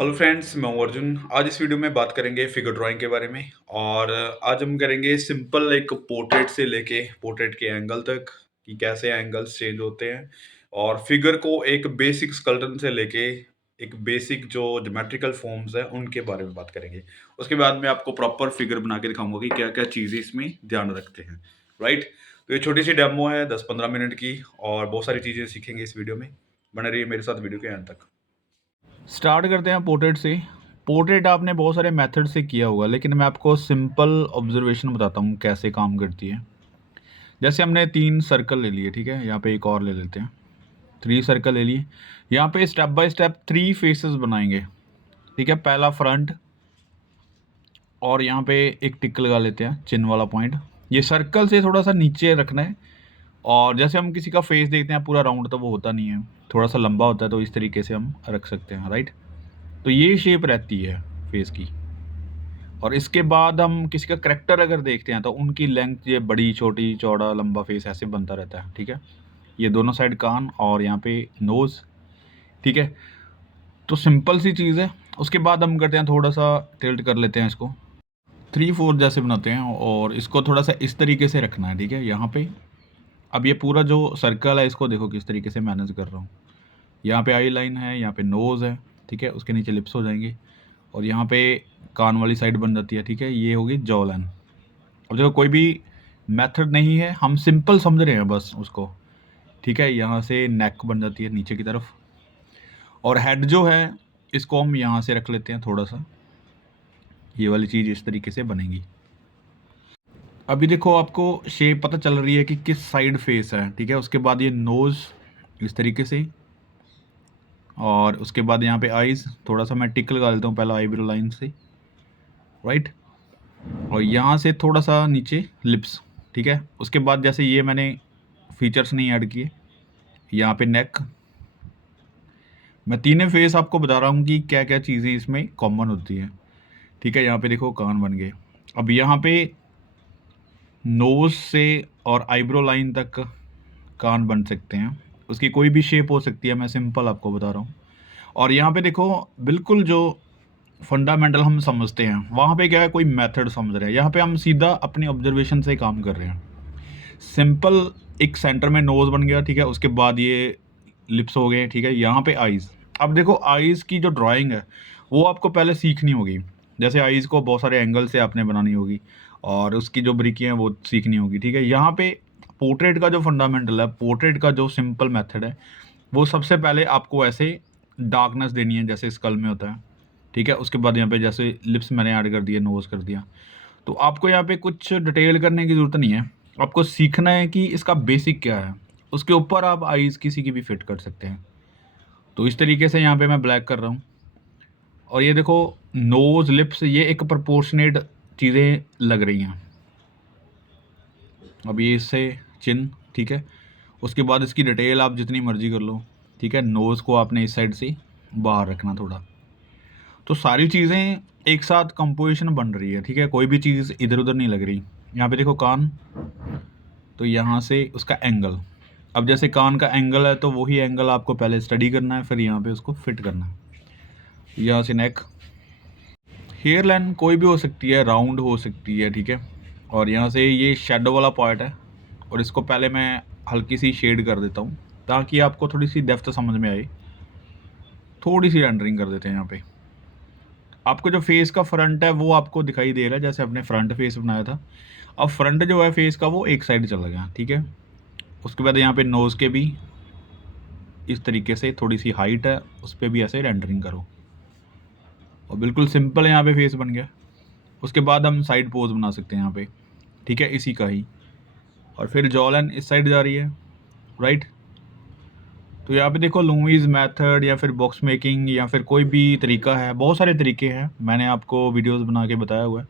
Hello friends, मैं हूँ अर्जुन। आज इस वीडियो में बात करेंगे फिगर ड्राइंग के बारे में। और आज हम करेंगे सिंपल एक पोर्ट्रेट से लेके पोर्ट्रेट के एंगल तक कि कैसे एंगल्स चेंज होते हैं, और फिगर को एक बेसिक स्केलेटन से लेके एक बेसिक जो ज्योमेट्रिकल फॉर्म्स है उनके बारे में बात करेंगे। उसके बाद मैं आपको प्रॉपर फिगर बना के दिखाऊंगा कि क्या क्या चीज़ें इसमें ध्यान रखते हैं। राइट। तो ये छोटी सी डेमो है 10-15 मिनट की, और बहुत सारी चीज़ें सीखेंगे इस वीडियो में। बने रहिए मेरे साथ वीडियो के अंत तक। स्टार्ट करते हैं पोर्ट्रेट से। पोर्ट्रेट आपने बहुत सारे मेथड से किया होगा, लेकिन मैं आपको सिंपल ऑब्जर्वेशन बताता हूँ कैसे काम करती है। जैसे हमने 3 सर्कल ले लिए, ठीक है। यहाँ पे एक और ले लेते हैं, 3 सर्कल ले लिए। यहाँ पे स्टेप बाय स्टेप 3 फेसेस बनाएंगे, ठीक है। पहला फ्रंट, और यहाँ पे एक टिक लगा लेते हैं, चिन्ह वाला पॉइंट। ये सर्कल से थोड़ा सा नीचे रखना है। और जैसे हम किसी का फेस देखते हैं पूरा राउंड, तो वो होता नहीं है, थोड़ा सा लंबा होता है, तो इस तरीके से हम रख सकते हैं, राइट। तो ये शेप रहती है फेस की। और इसके बाद हम किसी का करेक्टर अगर देखते हैं तो उनकी लेंथ, ये बड़ी छोटी चौड़ा लंबा फेस ऐसे बनता रहता है, ठीक है। ये दोनों साइड कान और यहाँ पे नोज़, ठीक है। तो सिंपल सी चीज़ है। उसके बाद हम करते हैं, थोड़ा सा टिल्ट कर लेते हैं इसको, 3-4 जैसे बनाते हैं, और इसको थोड़ा सा इस तरीके से रखना है, ठीक है। यहाँ पे अब ये पूरा जो सर्कल है, इसको देखो किस तरीके से मैनेज कर रहा हूँ। यहाँ पे आई लाइन है, यहाँ पे नोज़ है, ठीक है। उसके नीचे लिप्स हो जाएंगे, और यहाँ पे कान वाली साइड बन जाती है, ठीक है। ये होगी जॉ लाइन। अब देखो, कोई भी मेथड नहीं है, हम सिंपल समझ रहे हैं बस उसको, ठीक है। यहाँ से नेक बन जाती है नीचे की तरफ, और हेड जो है इसको हम यहाँ से रख लेते हैं थोड़ा सा। ये वाली चीज़ इस तरीके से बनेगी। अभी देखो, आपको शेप पता चल रही है कि किस साइड फेस है, ठीक है। उसके बाद ये नोज़ इस तरीके से, और उसके बाद यहाँ पे आईज़, थोड़ा सा मैं टिक लगा देता हूँ पहला आईब्रो लाइन से, राइट। और यहाँ से थोड़ा सा नीचे लिप्स, ठीक है। उसके बाद जैसे ये मैंने फीचर्स नहीं ऐड किए, यहाँ पे नेक। मैं तीनों फेस आपको बता रहा हूँ कि क्या क्या चीज़ें इसमें कॉमन होती हैं, ठीक है। यहाँ पे देखो कान बन गए। अब यहाँ पे नोज़ से और आईब्रो लाइन तक कान बन सकते हैं। उसकी कोई भी शेप हो सकती है, मैं सिंपल आपको बता रहा हूँ। और यहाँ पे देखो, बिल्कुल जो फंडामेंटल हम समझते हैं, वहाँ पे क्या है, कोई मेथड समझ रहे हैं। यहाँ पे हम सीधा अपनी ऑब्जर्वेशन से काम कर रहे हैं। सिंपल, एक सेंटर में नोज़ बन गया, ठीक है। उसके बाद ये लिप्स हो गए, ठीक है। यहाँ पे आईज़। अब देखो, आईज़ की जो ड्राइंग है वो आपको पहले सीखनी होगी। जैसे आईज़ को बहुत सारे एंगल से आपने बनानी होगी, और उसकी जो बारीकियाँ हैं वो सीखनी होगी, ठीक है। यहाँ पे पोर्ट्रेट का जो फंडामेंटल है, पोर्ट्रेट का जो सिंपल मेथड है, वो सबसे पहले आपको ऐसे डार्कनेस देनी है जैसे स्कल में होता है, ठीक है। उसके बाद यहाँ पे जैसे लिप्स मैंने ऐड कर दिया, नोज़ कर दिया। तो आपको यहाँ पे कुछ डिटेल करने की ज़रूरत नहीं है। आपको सीखना है कि इसका बेसिक क्या है, उसके ऊपर आप आईज़ किसी की भी फिट कर सकते हैं। तो इस तरीके से यहाँ पे मैं ब्लैक कर रहा हूँ। और ये देखो, नोज़, लिप्स, ये एक प्रोपोर्शनेट चीज़ें लग रही हैं। अब ये इससे चिन, ठीक है। उसके बाद इसकी डिटेल आप जितनी मर्जी कर लो, ठीक है। नोज़ को आपने इस साइड से बाहर रखना थोड़ा। तो सारी चीज़ें एक साथ कंपोजिशन बन रही है, ठीक है। कोई भी चीज़ इधर उधर नहीं लग रही। यहाँ पे देखो कान, तो यहाँ से उसका एंगल। अब जैसे कान का एंगल है, तो वही एंगल आपको पहले स्टडी करना है, फिर यहाँ पे उसको फिट करना है। यहाँ से नेक, हेयर लाइन कोई भी हो सकती है, राउंड हो सकती है, ठीक है। और यहाँ से ये शेडो वाला पॉइंट है, और इसको पहले मैं हल्की सी शेड कर देता हूँ ताकि आपको थोड़ी सी डेप्थ समझ में आए। थोड़ी सी रेंडरिंग कर देते हैं यहाँ पे। आपको जो फेस का फ्रंट है वो आपको दिखाई दे रहा है, जैसे आपने फ्रंट फेस बनाया था। अब फ्रंट जो है फेस का, वो एक साइड चला गया, ठीक है। उसके बाद यहाँ पे नोज़ के भी इस तरीके से थोड़ी सी हाइट है, उस पर भी ऐसे रेंडरिंग करो, और बिल्कुल सिंपल है, यहाँ पे फेस बन गया। उसके बाद हम साइड पोज बना सकते हैं यहाँ पे, ठीक है, इसी का ही। और फिर जॉ लाइन इस साइड जा रही है, राइट। तो यहाँ पे देखो, लुईस मेथड या फिर बॉक्स मेकिंग या फिर कोई भी तरीका है, बहुत सारे तरीके हैं, मैंने आपको वीडियोस बना के बताया हुआ है।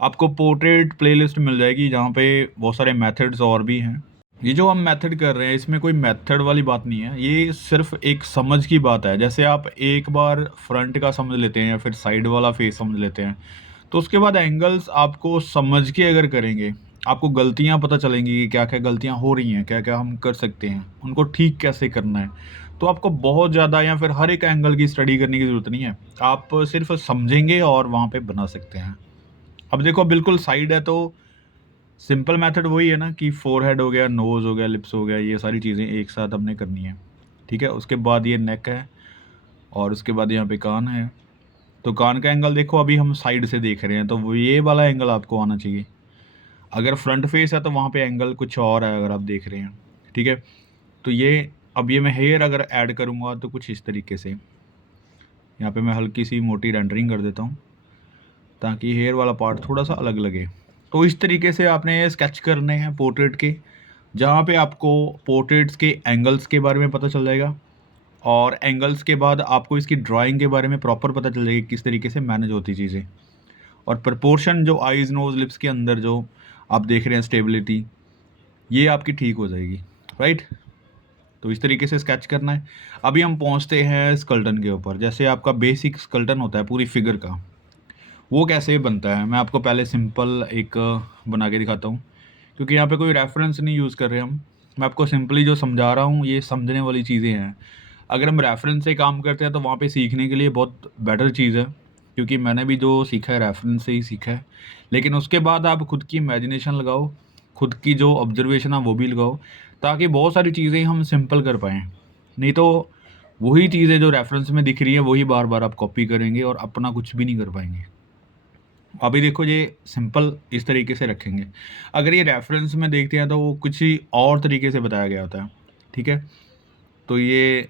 आपको पोर्ट्रेट प्लेलिस्ट मिल जाएगी जहाँ पे बहुत सारे मेथड्स और भी हैं। ये जो हम मेथड कर रहे हैं, इसमें कोई मेथड वाली बात नहीं है, ये सिर्फ एक समझ की बात है। जैसे आप एक बार फ्रंट का समझ लेते हैं या फिर साइड वाला फेस समझ लेते हैं, तो उसके बाद एंगल्स आपको समझ के अगर करेंगे, आपको गलतियां पता चलेंगी कि क्या क्या गलतियां हो रही हैं, क्या क्या हम कर सकते हैं, उनको ठीक कैसे करना है। तो आपको बहुत ज़्यादा या फिर हर एक एंगल की स्टडी करने की ज़रूरत नहीं है। आप सिर्फ़ समझेंगे और वहाँ पे बना सकते हैं। अब देखो बिल्कुल साइड है तो सिंपल मेथड वही है ना कि फ़ोरहेड हो गया, नोज़ हो गया, लिप्स हो गया, ये सारी चीज़ें एक साथ हमने करनी है, ठीक है? उसके बाद ये नेक है और उसके बाद यहाँ पे कान है। तो कान का एंगल देखो अभी हम साइड से देख रहे हैं, तो वो ये वाला एंगल आपको आना चाहिए। अगर फ्रंट फेस है तो वहाँ पे एंगल कुछ और है अगर आप देख रहे हैं, ठीक है? तो ये अब ये मैं हेयर अगर ऐड करूँगा तो कुछ इस तरीके से, यहाँ पे मैं हल्की सी मोटी रेंडरिंग कर देता हूँ ताकि हेयर वाला पार्ट थोड़ा-सा अलग लगे। तो इस तरीके से आपने स्केच करने हैं पोर्ट्रेट के, जहाँ पे आपको पोर्ट्रेट्स के एंगल्स के बारे में पता चल जाएगा और एंगल्स के बाद आपको इसकी ड्राइंग के बारे में प्रॉपर पता चल जाएगी किस तरीके से मैनेज होती चीज़ें। और प्रोपोर्शन जो आईज़, नोज़, लिप्स के अंदर जो आप देख रहे हैं स्टेबिलिटी, ये आपकी ठीक हो जाएगी, राइट? तो इस तरीके से स्केच करना है। अभी हम पहुँचते हैं स्केलेटन के ऊपर। जैसे आपका बेसिक स्केलेटन होता है पूरी फिगर का, वो कैसे बनता है? मैं आपको पहले सिंपल एक बना के दिखाता हूँ, क्योंकि यहाँ पे कोई रेफ़रेंस नहीं यूज़ कर रहे हम। मैं आपको सिंपली जो समझा रहा हूँ, ये समझने वाली चीज़ें हैं। अगर हम रेफ़रेंस से काम करते हैं, तो वहाँ पे सीखने के लिए बहुत बेटर चीज़ है, क्योंकि मैंने भी जो सीखा है, रेफ़रेंस से ही सीखा है। लेकिन उसके बाद आप खुद की इमेजिनेशन लगाओ, खुद की जो ऑब्ज़र्वेशन है, वो भी लगाओ, ताकि बहुत सारी चीज़ें हम सिंपल कर पाएँ। नहीं तो वही चीज़ें जो रेफ़रेंस में दिख रही हैं, वही बार-बार आप कॉपी करेंगे और अपना कुछ भी नहीं कर पाएँगे। अभी देखो ये सिंपल इस तरीके से रखेंगे। अगर ये रेफ़रेंस में देखते हैं तो वो कुछ ही और तरीके से बताया गया होता है, ठीक है? तो ये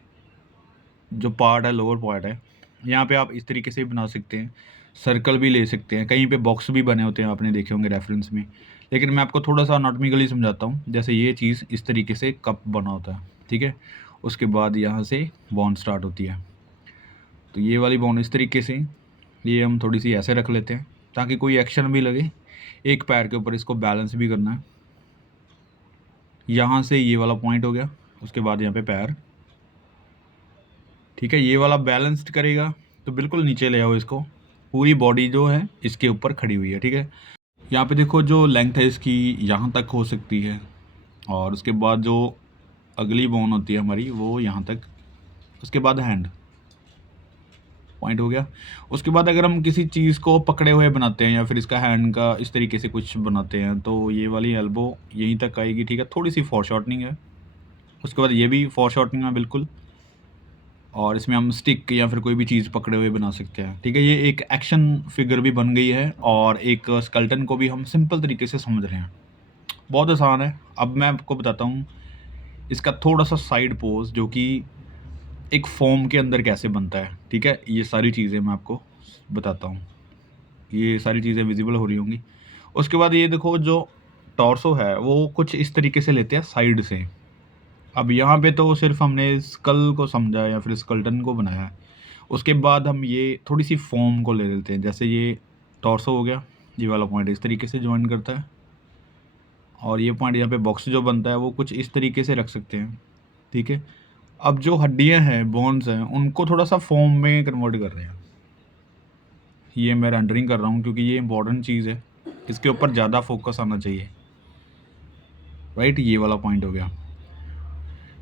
जो पार्ट है, लोअर पार्ट है, यहाँ पे आप इस तरीके से भी बना सकते हैं, सर्कल भी ले सकते हैं, कहीं पे बॉक्स भी बने होते हैं, आपने देखे होंगे रेफ़रेंस में। लेकिन मैं आपको थोड़ा-सा एनाटॉमिकली समझाता हूँ, जैसे ये चीज़ इस तरीके से कप बना होता है, ठीक है? उसके बाद यहाँ से बॉन स्टार्ट होती है। तो ये वाली बॉन इस तरीके से, ये हम थोड़ी-सी ऐसे रख लेते हैं, ताकि कोई एक्शन भी लगे, एक पैर के ऊपर इसको बैलेंस भी करना है। यहाँ से ये वाला पॉइंट हो गया, उसके बाद यहाँ पे पैर, ठीक है? ये वाला बैलेंस्ड करेगा, तो बिल्कुल नीचे ले आओ इसको, पूरी बॉडी जो है इसके ऊपर खड़ी हुई है, ठीक है? यहाँ पे देखो जो लेंथ है इसकी यहाँ तक हो सकती है और उसके बाद जो अगली बोन होती है हमारी वो यहाँ तक, उसके बाद हैंड पॉइंट हो गया। उसके बाद अगर हम किसी चीज़ को पकड़े हुए बनाते हैं या फिर इसका हैंड का इस तरीके से कुछ बनाते हैं, तो ये वाली एल्बो यहीं तक आएगी, ठीक है? थोड़ी-सी फ़ॉरशॉर्टनिंग है। उसके बाद ये भी फ़ॉरशॉर्टनिंग है बिल्कुल, और इसमें हम स्टिक या फिर कोई भी चीज़ पकड़े हुए बना सकते हैं, ठीक है? ये एक एक्शन फ़िगर भी बन गई है और एक स्केलेटन को भी हम सिंपल तरीके से समझ रहे हैं। बहुत आसान है। अब मैं आपको बताता हूँ इसका थोड़ा-सा साइड पोज़, जो कि एक फ़ॉर्म के अंदर कैसे बनता है, ठीक है? ये सारी चीज़ें मैं आपको बताता हूँ। ये सारी चीज़ें विज़िबल हो रही होंगी। उसके बाद ये देखो जो टॉर्सो है वो कुछ इस तरीके से लेते हैं साइड से। अब यहाँ पे तो सिर्फ़ हमने स्कल को समझा या फिर स्केलेटन को बनाया है। उसके बाद हम ये थोड़ी-सी फ़ॉर्म को ले लेते हैं। जैसे ये टॉर्सो हो गया, ये वाला पॉइंट इस तरीके से जॉइन करता है और ये पॉइंट यहाँ पे बॉक्स जो बनता है वो कुछ इस तरीके से रख सकते हैं, ठीक है? अब जो हड्डियाँ हैं, बोन्स हैं, उनको थोड़ा-सा फ़ॉर्म में कन्वर्ट कर रहे हैं। ये मैं रेंडरिंग कर रहा हूँ क्योंकि ये इम्पोर्टेंट चीज़ है। इसके ऊपर ज़्यादा फ़ोकस आना चाहिए, राइट? ये वाला पॉइंट हो गया।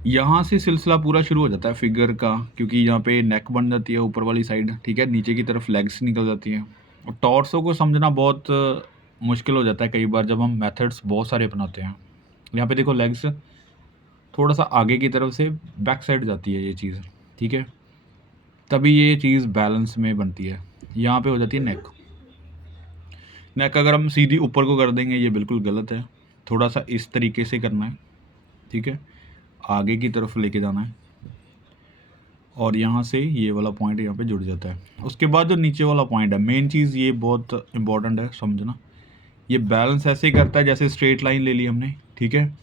यहाँ से सिलसिला पूरा शुरू हो जाता है फिगर का, क्योंकि यहाँ पे नेक बन जाती है ऊपर वाली साइड, ठीक है? नीचे की तरफ लेग्स निकल जाती हैं और टॉर्सो को समझना बहुत मुश्किल हो जाता है कई बार जब हम मेथड्स बहुत सारे अपनाते हैं। यहाँ पे देखो लेग्स थोड़ा-सा आगे की तरफ से बैक साइड जाती है ये चीज़, ठीक है? तभी ये चीज़ बैलेंस में बनती है। यहाँ पे हो जाती है नेक। नेक अगर हम सीधी ऊपर को कर देंगे ये बिल्कुल गलत है। थोड़ा-सा इस तरीके से करना है, ठीक है? आगे की तरफ लेके जाना है और यहाँ से ये वाला पॉइंट यहाँ पे जुड़ जाता है। उसके बाद जो नीचे वाला पॉइंट है, मेन चीज़ ये बहुत इम्पोर्टेंट है समझना। ये बैलेंस ऐसे करता है जैसे स्ट्रेट लाइन ले ली हमने, ठीक है?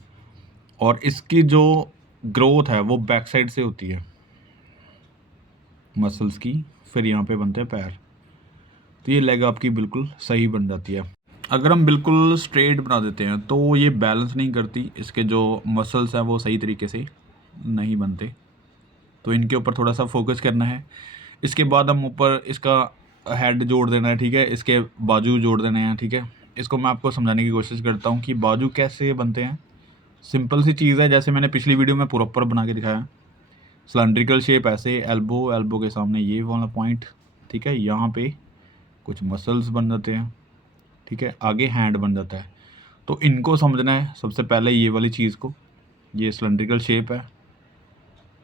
और इसकी जो ग्रोथ है वो बैक साइड से होती है मसल्स की, फिर यहाँ पे बनते हैं पैर। तो ये लेग आपकी बिल्कुल सही बन जाती है। अगर हम बिल्कुल स्ट्रेट बना देते हैं तो ये बैलेंस नहीं करती, इसके जो मसल्स हैं वो सही तरीके से नहीं बनते, तो इनके ऊपर थोड़ा-सा फ़ोकस करना है। इसके बाद हम ऊपर इसका हेड जोड़ देना है, ठीक है? इसके बाजू जोड़ देने हैं, ठीक है? इसको मैं आपको समझाने की कोशिश करता हूँ कि बाजू कैसे बनते हैं। सिंपल सी चीज़ है, जैसे मैंने पिछली वीडियो में प्रॉपर बना के दिखाया। सिलेंड्रिकल शेप ऐसे, एल्बो, एल्बो के सामने ये वाला पॉइंट, ठीक है, यहाँ पे कुछ मसल्स बन जाते हैं, ठीक है, आगे हैंड बन जाता है। तो इनको समझना है सबसे पहले, ये वाली चीज़ को, ये सिलेंड्रिकल शेप है।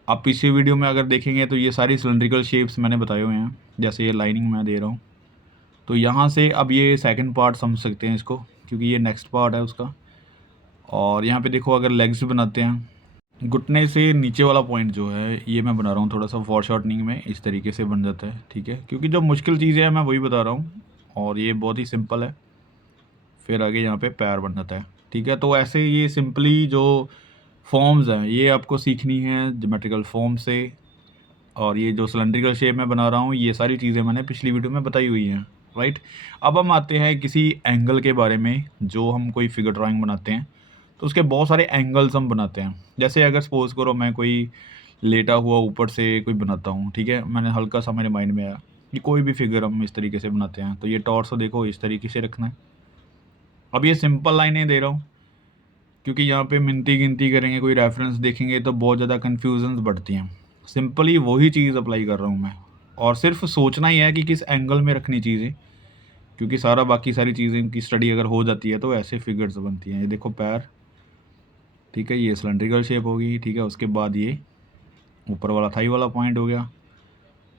आप पिछले वीडियो में अगर देखेंगे तो ये सारी सिलेंड्रिकल शेप्स मैंने बताए हुए हैं, जैसे ये लाइनिंग मैं दे रहा हूँ। तो यहाँ से अब ये सेकंड पार्ट समझ सकते हैं इसको, क्योंकि ये नेक्स्ट पार्ट है उसका। और यहाँ पे देखो, अगर लेग्स बनाते हैं, घुटने से नीचे वाला पॉइंट जो है ये मैं बना रहा हूँ थोड़ा सा फॉरशॉर्टनिंग में, इस तरीके से बन जाता है, ठीक है, क्योंकि जो मुश्किल चीज़ें हैं मैं वही बता रहा हूँ और ये बहुत ही सिंपल है। फिर आगे यहाँ पे पैर बन जाता है, ठीक है। तो ऐसे ये सिंपली जो फॉर्म्स हैं ये आपको सीखनी है ज्योमेट्रिकल फॉर्म से। और ये जो सिलेंड्रिकल शेप मैं बना रहा हूँ ये सारी चीज़ें मैंने पिछली वीडियो में बताई हुई हैं, राइट। अब हम आते हैं किसी एंगल के बारे में। जो हम कोई फिगर ड्राइंग बनाते हैं तो उसके बहुत सारे एंगल्स हम बनाते हैं। जैसे अगर सपोज़ करो मैं कोई लेटा हुआ ऊपर से कोई बनाता हूँ, ठीक है, मैंने हल्का सा मेरे माइंड में आया कि कोई भी फिगर हम इस तरीके से बनाते हैं, तो ये टॉर्सो देखो इस तरीके से रखना है। अब ये सिंपल लाइनें दे रहा हूँ क्योंकि यहाँ पे मिनती गिनती करेंगे, कोई रेफरेंस देखेंगे तो बहुत ज़्यादा कन्फ्यूजन्स बढ़ती हैं। सिंपली वही चीज़ अप्लाई कर रहा हूँ मैं, और सिर्फ सोचना ही है कि किस एंगल में रखनी चीज़ें, क्योंकि सारा बाकी सारी चीज़ें की स्टडी अगर हो जाती है तो ऐसे फिगर्स बनती हैं। ये देखो पैर, ठीक है, ये सिलेंड्रिकल शेप होगी, ठीक है। उसके बाद ये ऊपर वाला थाई वाला पॉइंट हो गया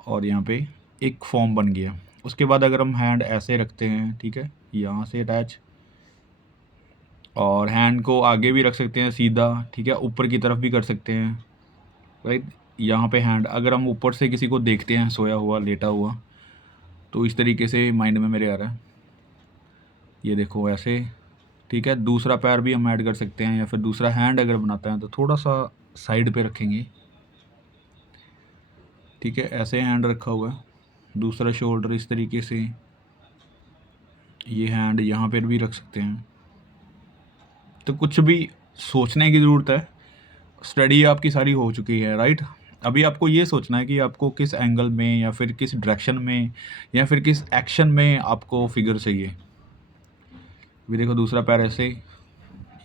और यहाँ पे एक फॉर्म बन गया। उसके बाद अगर हम हैंड ऐसे रखते हैं, ठीक है, यहाँ से अटैच, और हैंड को आगे भी रख सकते हैं सीधा, ठीक है, ऊपर की तरफ भी कर सकते हैं, राइट। यहाँ पे हैंड अगर हम ऊपर से किसी को देखते हैं सोया हुआ लेटा हुआ तो इस तरीके से माइंड में मेरे आ रहा है, ये देखो ऐसे, ठीक है। दूसरा पैर भी हम ऐड कर सकते हैं, या फिर दूसरा हैंड अगर बनाते हैं तो थोड़ा सा साइड पे रखेंगे, ठीक है, ऐसे हैंड रखा हुआ है। दूसरा शोल्डर इस तरीके से, ये हैंड यहाँ पर भी रख सकते हैं। तो कुछ भी सोचने की ज़रूरत है, स्टडी आपकी सारी हो चुकी है, राइट। अभी आपको ये सोचना है कि आपको किस एंगल में या फिर किस डायरेक्शन में या फिर किस एक्शन में आपको फिगर चाहिए। अभी देखो दूसरा पैर ऐसे,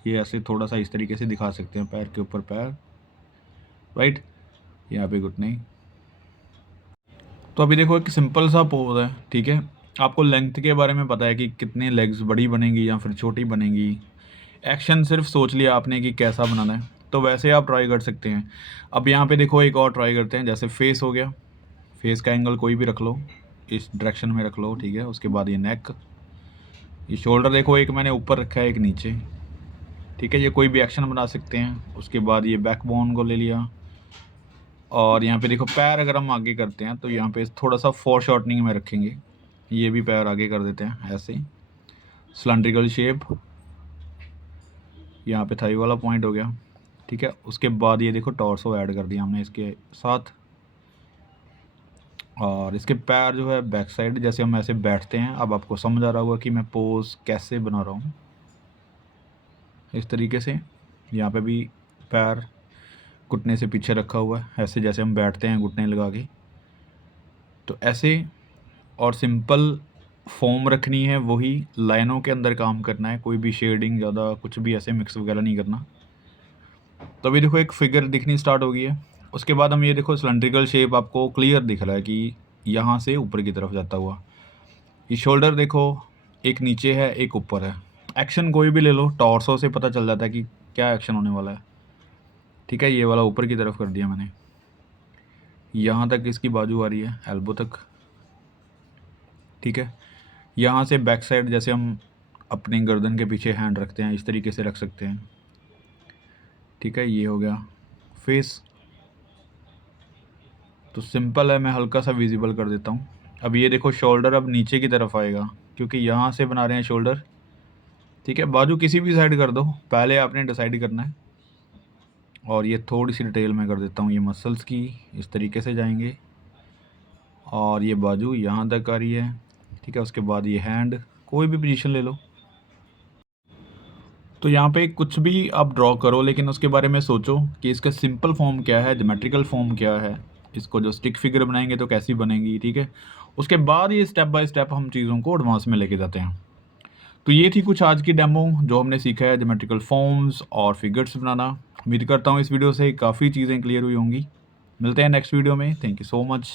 ये ऐसे थोड़ा सा इस तरीके से दिखा सकते हैं, पैर के ऊपर पैर, राइट, यहाँ पे घुटने। तो अभी देखो एक सिंपल सा पोज है, ठीक है। आपको लेंथ के बारे में पता है कि कितने लेग्स बड़ी बनेंगी या फिर छोटी बनेंगी। एक्शन सिर्फ सोच लिया आपने कि कैसा बनाना है, तो वैसे आप ट्राई कर सकते हैं। अब यहाँ पे देखो एक और ट्राई करते हैं, जैसे फेस हो गया, फेस का एंगल कोई भी रख लो, इस डायरेक्शन में रख लो, ठीक है। उसके बाद ये नेक, ये शोल्डर देखो, एक मैंने ऊपर रखा है एक नीचे, ठीक है, ये कोई भी एक्शन बना सकते हैं। उसके बाद ये बैकबोन को ले लिया, और यहाँ पे देखो पैर अगर हम आगे करते हैं तो यहाँ पे थोड़ा सा फोर शॉर्टनिंग में रखेंगे, ये भी पैर आगे कर देते हैं ऐसे, सिलेंड्रिकल शेप, यहाँ पे थाई वाला पॉइंट हो गया, ठीक है। उसके बाद ये देखो टॉर्सो ऐड कर दिया हमने इसके साथ, और इसके पैर जो है बैक साइड, जैसे हम ऐसे बैठते हैं। अब आपको समझ आ रहा होगा कि मैं पोज कैसे बना रहा हूँ, इस तरीके से। यहाँ पे भी पैर घुटने से पीछे रखा हुआ है, ऐसे जैसे हम बैठते हैं घुटने लगा के, तो ऐसे। और सिंपल फॉर्म रखनी है, वही लाइनों के अंदर काम करना है, कोई भी शेडिंग ज़्यादा कुछ भी ऐसे मिक्स वगैरह नहीं करना। तो अभी देखो एक फिगर दिखनी स्टार्ट हो गई है। उसके बाद हम ये देखो सिलेंड्रिकल शेप आपको क्लियर दिख रहा है कि यहाँ से ऊपर की तरफ जाता हुआ। ये शोल्डर देखो, एक नीचे है एक ऊपर है। एक्शन कोई भी ले लो, टॉर्सो से पता चल जाता है कि क्या एक्शन होने वाला है, ठीक है। ये वाला ऊपर की तरफ कर दिया मैंने, यहाँ तक इसकी बाजू आ रही है, एल्बो तक, ठीक है। यहाँ से बैक साइड जैसे हम अपनी गर्दन के पीछे हैंड रखते हैं इस तरीके से रख सकते हैं, ठीक है। ये हो गया फेस। तो सिंपल है, मैं हल्का सा विजिबल कर देता हूँ। अब ये देखो शोल्डर अब नीचे की तरफ आएगा, क्योंकि यहाँ से बना रहे हैं शोल्डर, ठीक है। बाजू किसी भी साइड कर दो, पहले आपने डिसाइड करना है। और ये थोड़ी सी डिटेल में कर देता हूँ, ये मसल्स की इस तरीके से जाएंगे, और ये बाजू यहाँ तक आ रही है, ठीक है। उसके बाद ये हैंड, कोई भी पोजीशन ले लो। तो यहाँ पे कुछ भी आप ड्रॉ करो, लेकिन उसके बारे में सोचो कि इसका सिंपल फॉर्म क्या है, ज्योमेट्रिकल फॉर्म क्या है, इसको जो स्टिक फिगर बनाएंगे तो कैसी बनेगी, ठीक है। उसके बाद ये स्टेप बाय स्टेप हम चीज़ों को एडवांस में लेके जाते हैं। तो ये थी कुछ आज की डेमो जो हमने सीखा है ज्योमेट्रिकल फॉर्म्स और फिगर्स बनाना। उम्मीद करता हूँ इस वीडियो से काफ़ी चीज़ें क्लियर हुई होंगी। मिलते हैं नेक्स्ट वीडियो में। Thank you so much.